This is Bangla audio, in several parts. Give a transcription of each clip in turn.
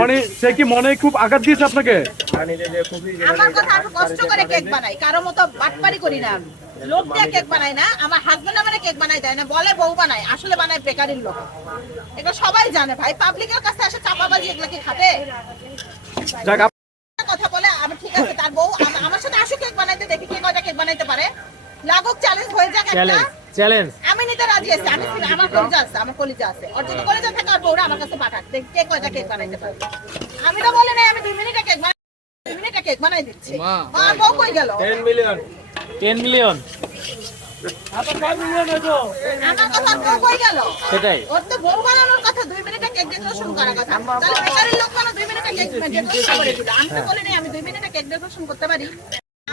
মানে সে কি মনে খুব আঘাত দিয়েছে আপনাকে? আমার কথা একটু কষ্ট করে কেক বানাই। কারও মতো বাটপারি করি না আমি। লোক দিয়ে কেক বানাই না আমার হাজবেন্ড মানে কেক বানাই দেয় না বলে বউ বানাই আসলে বানাই বেকারির লোক। এগুলো সবাই জানে ভাই পাবলিকের কাছে এসে চাপাবাজি এগুলো কি খাটে কথা বলে আমি ঠিক আছে তার বউ আমার সাথে আসো কেক বানাইতে দেখি কে কয়টা কেক বানাইতে পারে। লাগুক চ্যালেঞ্জ হয়ে যাক একটা। চ্যালেঞ্জ চ্যালেঞ্জ রাজি আছি আমি আমার কলিজা আছে আমার কলিজা আছে। ওর যদি কলিজা থাকে আর বউরা আমার কাছে পাঠাক। কে কয়টা কেক বানাইতে পারে। আমি তো বলি নাই আমি দুই মিনিটে কেক বানাই দুই মিনিটে কেক বানাই দিচ্ছি। মা বউ কই গেল? 10 মিলিয়ন 10 মিলিয়ন আমার কথা বউ কই গেল? সেটাই। ওর তো বউ বানানোর কথা দুই মিনিটে কেক ডেকোরেশন করার কথা। তাহলে বেকারির লোক বানা দুই মিনিটে কেক ডেকোরেশন করে দিল। আমি তো বলি নাই আমি দুই মিনিটে কেক ডেকোরেশন করতে পারি।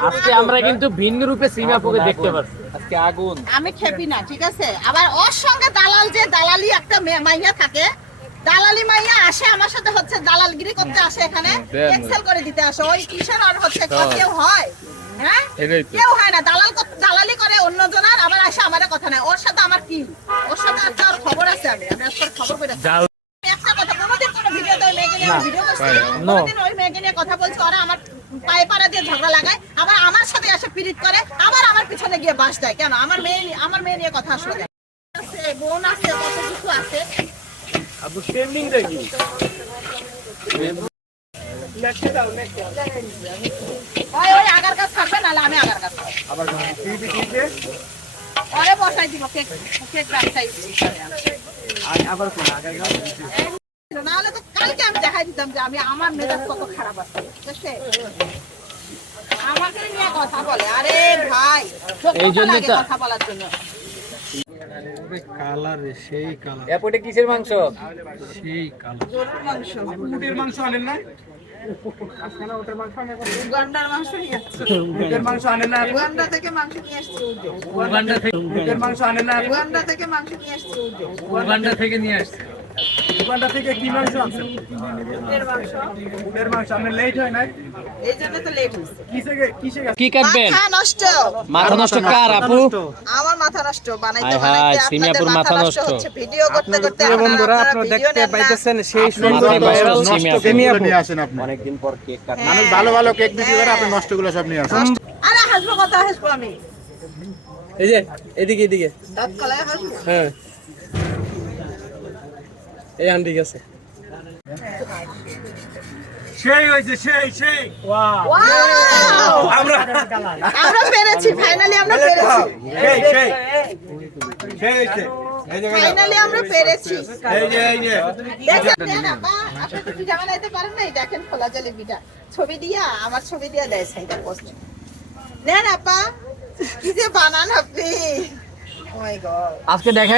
আজকে আমরা কিন্তু ভিন্ন রূপে সিঙ্গাপুরকে দেখতে পাচ্ছি আজকে আগুন। আমি খেপি না ঠিক আছে? আবার ওর সঙ্গে দালাল যে দালালি একটা মাইয়া থাকে দালালি মাইয়া আসে আমার সাথে হচ্ছে দালালগিরি করতে আসে এখানে। এক্সেল করে দিতে আসে। ওই কিসের আর হচ্ছে কেউ হয় হ্যাঁ? কেউ হয় না। দালাল দালালি করে অন্য জনের আবার আসে আমার কথা নাই। ওর সাথে আমার কি? ওর সাথে একটা ওর খবর আছে? আমি আমি আজকে খবর করে একটা কথা কোনোদিন কোনো ওই মেয়েকে নিয়ে ভিডিও করছি কোনোদিন ওই মেয়েকে নিয়ে কথা বলছি ওরা আমার পায়ে পাড়া দিয়ে ঝগড়া লাগায় আবার আমার সাথে এসে পিরিত করে আবার আমার পিছনে গিয়ে বাস দেয়। কেন? আমার মেয়ে আমার মেয়ে নিয়ে কথা আসলে আছে বোন আছে কত কিছু আছে। আপু ট্রেন্ডিং দেখি। আমি আমার মেজাজ কত খারাপ আছে বুঝছে আমাকে নিয়ে কথা বলে। আরে ভাই এই জন্যই লাগে তো- কথা বলার জন্য? কালারে সেই কালার। এয়ারপোর্টে কিসের মাংস? সেই কালার। গরুর মাংস উটের মাংস আনেন না উগান্ডার মাংস নিয়ে আসছি উটের মাংস আনেন না উগান্ডা থেকে নিয়ে আসছি। উগান্ডা থেকে কি মাংস আনছেন? উটের মাংস। উটের মাংস আপনার লেট হয় না এই জন্য তো লেট হয়েছে কিসে গে- কিসে গেছে? কি কাটবেন? মাথা নষ্ট। কার আপু? আমার মাথা নষ্ট বানাইতে বানাইতে সিমিয়াপুর মাথা মাথা নষ্ট। নষ্ট হচ্ছে। ভিডিও করতে করতে বন্ধুরা আপনারা আপনারা দেখতে পাইতেছেন সেই সুন্দর ভাইরাল সিমিয়াপুর। সিমিয়াপুর। নিয়ে আসেন আপনি। অনেকদিন পর কেক কাট মানুষ ভালো ভালো কেক বিক্রি করে আপনি নষ্টগুলো সব নিয়ে আসেন। আরে হাসবো কথা হাসবো আমি। এই যে এদিকে এদিকে। দাঁত কলায় হাসবো। হ্যাঁ। এই আন ঠিক আছে সেই হয়েছে সেই সেই। আমরা আমরা পেরেছি ফাইনালি আমরা পেরেছি। সেই সেই। সেই হয়েছে। ফাইনালি আমরা পেরেছি। এই যে এই যে। দেখেন আপা আপনি তো পিঠা বানাইতে পারেন নাই? দেখেন খোলা জলে পিঠা ছবি দিয়া আমার ছবি দিয়া দেয় সাইডা পোস্ট নেন আপা। কি যে বানান আপনি? গড আজকে দেখা